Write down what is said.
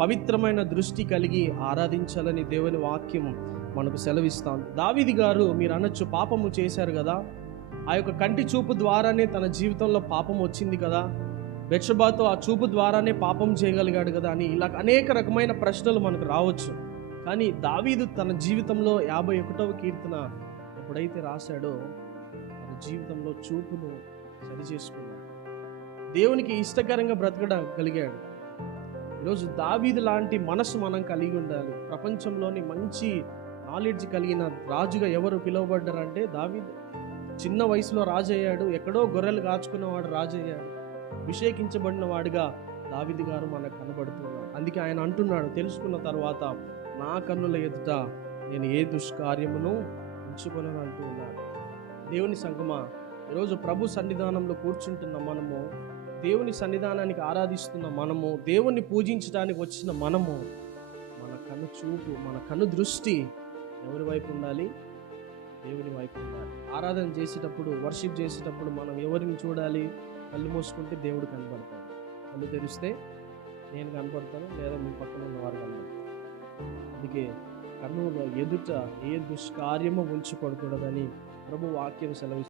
పవిత్రమైన దృష్టి కలిగి ఆరాధించాలని దేవుని వాక్యం మనకు సెలవిస్తాం. దావీదు గారు మీరు అనొచ్చు, పాపము చేశారు కదా, ఆ యొక్క కంటి చూపు ద్వారానే తన జీవితంలో పాపం వచ్చింది కదా, బెత్షెబాతో ఆ చూపు ద్వారానే పాపం చేయగలిగాడు కదా అని ఇలా అనేక రకమైన ప్రశ్నలు మనకు రావచ్చు. కానీ దావీదు తన జీవితంలో 51వ కీర్తన ఎప్పుడైతే రాశాడో తన జీవితంలో చూపును సరిచేసుకున్నాడు, దేవునికి ఇష్టకరంగా బ్రతకగలిగాడు. ఈరోజు దావీదు లాంటి మనసు మనం కలిగి ఉండాలి. ప్రపంచంలోని మంచి నాలెడ్జ్ కలిగిన రాజుగా ఎవరు పిలువబడ్డారంటే దావీదు. చిన్న వయసులో రాజు అయ్యాడు, ఎక్కడో గొర్రెలు కాచుకున్నవాడు రాజు అయ్యాడు. అభిషేకించబడిన వాడిగా దావీదు గారు మనకు కనబడుతున్నాడు. అందుకే ఆయన అంటున్నాడు, తెలుసుకున్న తర్వాత నా కన్నుల ఎదుట నేను ఏ దుష్కార్యమును ఉంచుకొనను అంటూ ఉన్నాడు. దేవుని సంగమా, ఈరోజు ప్రభు సన్నిధానంలో కూర్చుంటున్న మనము, దేవుని సన్నిధానానికి ఆరాధిస్తున్న మనము, దేవుణ్ణి పూజించడానికి వచ్చిన మనము, మన కన్ను చూపు, మన కన్ను దృష్టి ఎవరి వైపు ఉండాలి? దేవుని వైపు ఉండాలి. ఆరాధన చేసేటప్పుడు, వర్షిప్ చేసేటప్పుడు మనం ఎవరిని చూడాలి? కళ్ళు మూసుకుంటే దేవుడు కనబడతాడు, కళ్ళు తెరిస్తే నేను కనబడతాను, లేదా మీ పక్కన ఉన్న వారు కనబడతారు. అందుకే కన్నుల ఎదుట ఏ దుష్కార్యము ఉంచకూడదని ప్రభు వాక్యం సెలవు.